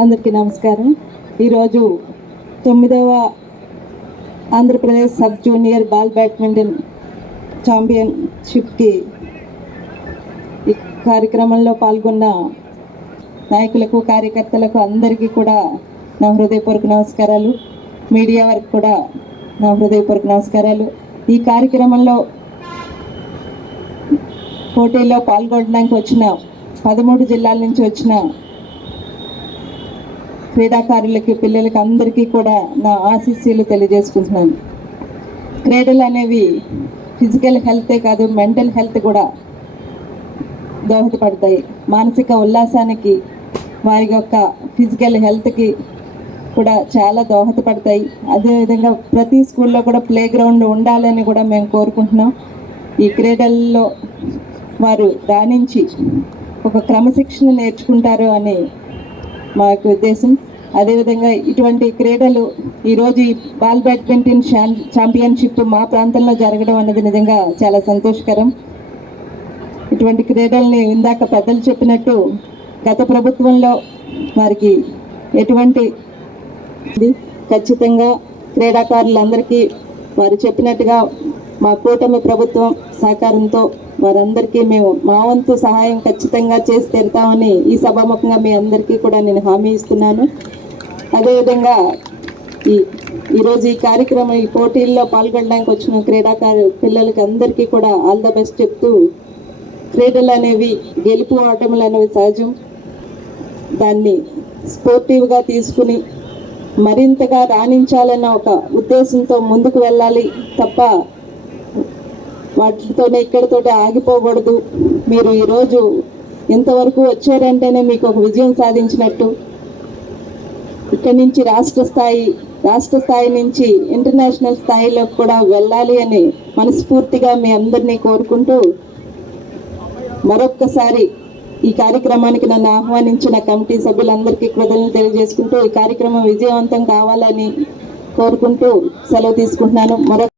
అందరికీ నమస్కారం. ఈరోజు 9వ Andhra Pradesh sub junior ball badminton ఛాంపియన్షిప్కి ఈ కార్యక్రమంలో పాల్గొన్న నాయకులకు, కార్యకర్తలకు అందరికీ కూడా నా హృదయపూర్వక నమస్కారాలు. మీడియా వారికి కూడా నా హృదయపూర్వక నమస్కారాలు. ఈ కార్యక్రమంలో పోటీల్లో పాల్గొనడానికి వచ్చిన 13 జిల్లాల నుంచి వచ్చిన క్రీడాకారులకి, పిల్లలకి అందరికీ కూడా నా ఆశీస్సులు తెలియజేసుకుంటున్నాను. క్రీడలు అనేవి ఫిజికల్ హెల్తే కాదు, మెంటల్ హెల్త్ కూడా దోహదపడతాయి. మానసిక ఉల్లాసానికి, వారి యొక్క ఫిజికల్ హెల్త్కి కూడా చాలా దోహదపడతాయి. అదేవిధంగా ప్రతి స్కూల్లో కూడా ప్లే గ్రౌండ్ ఉండాలని కూడా మేము కోరుకుంటున్నాం. ఈ క్రీడల్లో వారు రాణించి ఒక క్రమశిక్షణ నేర్చుకుంటారు అని మా యొక్క ఉద్దేశం. అదేవిధంగా ఇటువంటి క్రీడలు ఈరోజు ఈ బాల్ బ్యాడ్మింటన్ ఛాంపియన్షిప్ మా ప్రాంతంలో జరగడం అన్నది నిజంగా చాలా సంతోషకరం. ఇటువంటి క్రీడల్ని ఇందాక పెద్దలు చెప్పినట్టు గత ప్రభుత్వంలో వారికి ఎటువంటి ఖచ్చితంగా క్రీడాకారులందరికీ వారు చెప్పినట్టుగా మా కూటమి ప్రభుత్వం సహకారంతో వారందరికీ మేము మా వంతు సహాయం ఖచ్చితంగా చేసి తీరుతామని ఈ సభాముఖంగా మీ అందరికీ కూడా నేను హామీ ఇస్తున్నాను. అదేవిధంగా ఈరోజు ఈ కార్యక్రమం, ఈ పోటీల్లో పాల్గొనడానికి వచ్చిన క్రీడాకారు పిల్లలకి అందరికీ కూడా ఆల్ ద బెస్ట్ చెప్తూ, క్రీడలు అనేవి గెలుపు ఓటములు అనేవి సహజం. దాన్ని స్పోర్టివ్గా తీసుకుని మరింతగా రాణించాలన్న ఒక ఉద్దేశంతో ముందుకు వెళ్ళాలి తప్ప వాటితోనే ఇక్కడితోటే ఆగిపోకూడదు. మీరు ఈరోజు ఇంతవరకు వచ్చారంటేనే మీకు ఒక విజయం సాధించినట్టు. ఇక్కడి నుంచి రాష్ట్ర స్థాయి నుంచి ఇంటర్నేషనల్ స్థాయిలో కూడా వెళ్ళాలి అని మనస్ఫూర్తిగా మీ అందరినీ కోరుకుంటూ, మరొక్కసారి ఈ కార్యక్రమానికి నన్ను ఆహ్వానించిన కమిటీ సభ్యులందరికీ కృతజ్ఞతలు తెలియజేసుకుంటూ ఈ కార్యక్రమం విజయవంతం కావాలని కోరుకుంటూ సెలవు తీసుకుంటున్నాను.